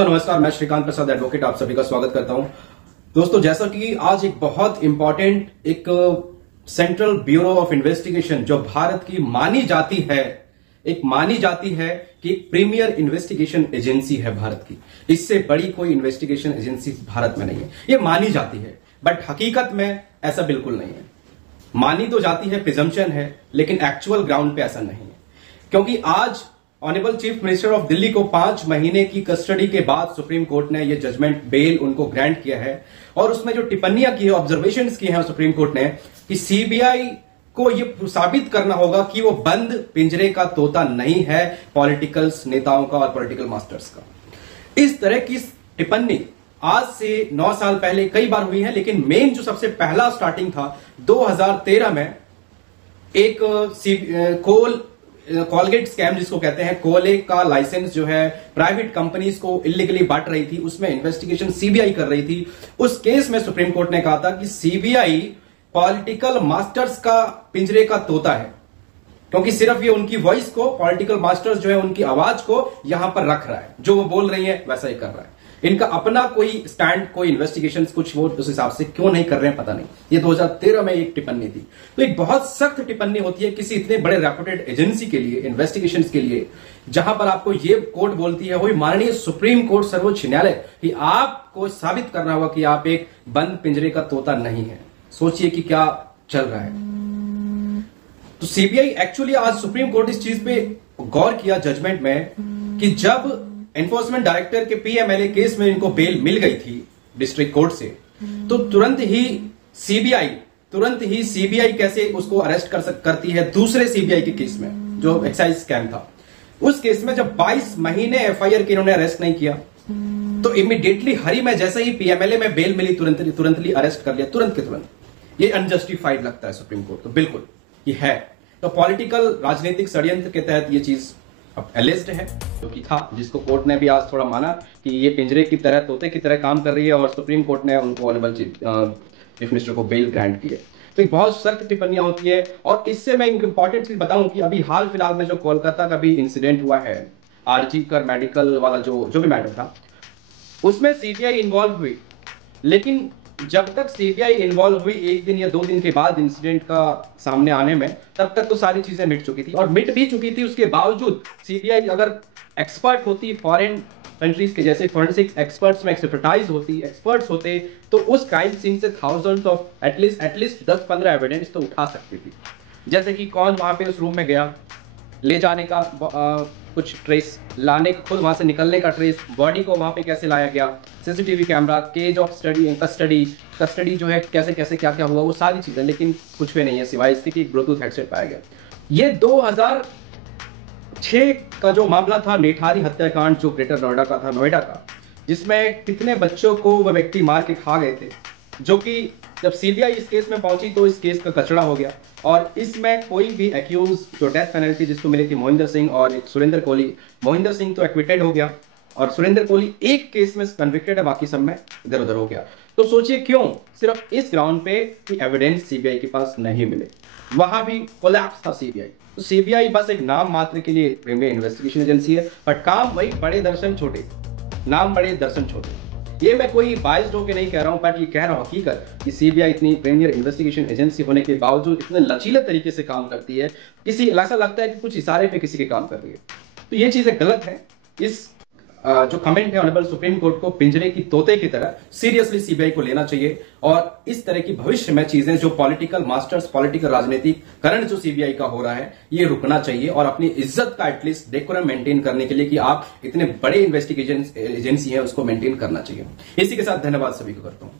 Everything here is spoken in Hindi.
तो नमस्कार, मैं श्रीकांत प्रसाद एडवोकेट आप सभी का स्वागत करता हूं। दोस्तों, जैसा कि आज एक बहुत इंपॉर्टेंट एक सेंट्रल ब्यूरो ऑफ इन्वेस्टिगेशन जो भारत की मानी जाती है कि एक प्रीमियर इन्वेस्टिगेशन एजेंसी है भारत की। इससे बड़ी कोई इन्वेस्टिगेशन एजेंसी भारत में नहीं है। ये मानी जाती है, बट हकीकत में ऐसा बिल्कुल नहीं है। मानी तो जाती है, प्रिजम्पशन है, लेकिन एक्चुअल ग्राउंड पे ऐसा नहीं है। क्योंकि आज honourable chief minister of Delhi को 5 महीने की कस्टडी के बाद सुप्रीम कोर्ट ने यह जजमेंट बेल उनको ग्रांट किया है। और उसमें जो टिप्पणियां की है, ऑब्जर्वेशंस किए हैं सुप्रीम कोर्ट ने कि सीबीआई को यह साबित करना होगा कि वो बंद पिंजरे का तोता नहीं है पॉलिटिकल नेताओं का और पॉलिटिकल मास्टर्स का। इस तरह की टिप्पणी आज से 9 साल पहले कई बार हुई है, लेकिन मेन जो सबसे पहला स्टार्टिंग था 2013 में एक कोलगेट स्कैम जिसको कहते हैं, कोले का लाइसेंस जो है प्राइवेट कंपनीज को इलीगली बांट रही थी, उसमें इन्वेस्टिगेशन सीबीआई कर रही थी। उस केस में सुप्रीम कोर्ट ने कहा था कि सीबीआई पॉलिटिकल मास्टर्स का पिंजरे का तोता है, क्योंकि सिर्फ ये उनकी वॉइस को, पॉलिटिकल मास्टर्स जो है उनकी आवाज को यहां पर रख रहा है, जो वो बोल रही है वैसा ही कर रहा है। इनका अपना कोई स्टैंड, कोई इन्वेस्टिगेशन कुछ वो उस हिसाब से क्यों नहीं कर रहे हैं पता नहीं। ये 2013 में एक टिप्पणी थी। तो एक बहुत सख्त टिप्पणी होती है किसी इतने बड़े रेपुटेड एजेंसी के लिए, इन्वेस्टिगेशन के लिए, जहां पर आपको ये कोर्ट बोलती है, वही माननीय सुप्रीम कोर्ट सर्वोच्च न्यायालय, कि आपको साबित करना होगा कि आप एक बंद पिंजरे का तोता नहीं है। सोचिए कि क्या चल रहा है। तो सीबीआई एक्चुअली आज सुप्रीम कोर्ट इस चीज पे गौर किया जजमेंट में कि जब एनफोर्समेंट डायरेक्टर के पीएमएलए केस में इनको बेल मिल गई थी डिस्ट्रिक्ट कोर्ट से, तो तुरंत ही सीबीआई कैसे उसको अरेस्ट करती है दूसरे सीबीआई के केस में जो एक्साइज स्कैम था। उस केस में जब 22 महीने एफआईआर के इन्होंने अरेस्ट नहीं किया, तो इमीडिएटली हरी में जैसे ही पीएमएलए में बेल मिली तुरंत अरेस्ट कर लिया, तुरंत के तुरंत। ये अनजस्टिफाइड लगता है सुप्रीम कोर्ट को, बिल्कुल ये है। तो पॉलिटिकल राजनीतिक षड्यंत्र के तहत ये चीज अब एलिस्ड है, जो कि था, जिसको कोर्ट ने भी आज थोड़ा माना कि ये पिंजरे की तरह, तोते की तरह काम कर रही है, और सुप्रीम कोर्ट ने उनको ऑनरेबल चीफ मिनिस्टर को बेल ग्रांट की है। तो एक बहुत सख्त टिप्पणियां होती है। और इससे मैं एक इंपॉर्टेंट चीज बताऊं कि अभी हाल फिलहाल में जो कोलकाता का भी इंसिडेंट हुआ है, आरजी कर मेडिकल वाला जो भी मैटर था, उसमें सीबीआई इन्वॉल्व हुई। लेकिन जब तक सीबीआई इन्वॉल्व हुई 1 दिन या 2 दिन के बाद इंसिडेंट का सामने आने में, तब तक तो सारी चीजें मिट चुकी थी, और मिट भी चुकी थी। उसके बावजूद सीबीआई अगर एक्सपर्ट होती, फॉरेन कंट्रीज के जैसे फोरेंसिक एक्सपर्ट्स में एक्सपर्टाइज होती, एक्सपर्ट्स होते, तो उस क्राइम सीन से थाउजेंड्स ऑफ एटलीस्ट 10-15 एविडेंस तो उठा सकती थी। जैसे कि कौन वहां पे उस रूम में गया, ले जाने का कुछ ट्रेस, लाने खुद वहां से निकलने का ट्रेस, बॉडी को वहां पे कैसे लाया गया, CCTV camera, cage of custody जो है, कैसे कैसे क्या क्या हुआ, वो सारी चीजें। लेकिन कुछ भी नहीं है सिवाय इसके कि ब्लूटूथ हेडसेट पाया गया। ये 2006 का जो मामला था, नेठारी हत्याकांड, जो ग्रेटर नोएडा का था, नोएडा का, जिसमें कितने बच्चों को वह व्यक्ति मार के खा गए थे, जो कि जब सीबीआई इस केस में पहुंची तो इस केस का कचड़ा हो गया। और इसमें कोई भी एक्यूज, जो डेथ पेनल्टी जिसको मिली थी, मोहिंदर सिंह और एक सुरेंद्र कोहली, मोहिंदर सिंह तो एक्विटेड हो गया और सुरेंद्र कोहली एक केस में कन्विक्टेड है, बाकी सब में इधर उधर हो गया। तो सोचिए क्यों, सिर्फ इस ग्राउंड पे कि एविडेंस सीबीआई के पास नहीं मिले, वहां भी कोलैप्स था सीबीआई। तो सीबीआई बस एक नाम मात्र के लिए प्रीमियर इन्वेस्टिगेशन एजेंसी है, पर काम वही बड़े दर्शन छोटे, नाम बड़े दर्शन छोटे। ये मैं कोई बायस्ड होकर नहीं कह रहा हूं, पर ये कह रहा हूं हकीकत कि सीबीआई इतनी प्रीमियर इन्वेस्टिगेशन एजेंसी होने के बावजूद इतने लचीले तरीके से काम करती है, किसी ऐसा लगता है कि कुछ इशारे पे किसी के काम कर रही है। तो ये चीजें गलत है। इस जो कमेंट है ऑनरेबल सुप्रीम कोर्ट को पिंजरे की तोते की तरह सीरियसली सीबीआई को लेना चाहिए, और इस तरह की भविष्य में चीजें, जो पॉलिटिकल मास्टर्स, पॉलिटिकल राजनीतिक करण जो सीबीआई का हो रहा है, ये रुकना चाहिए। और अपनी इज्जत का एटलीस्ट डेकोरम मेंटेन करने के लिए कि आप इतने बड़े इन्वेस्टिगेशन एजेंसी है, उसको मेंटेन करना चाहिए। इसी के साथ धन्यवाद सभी को करता हूं।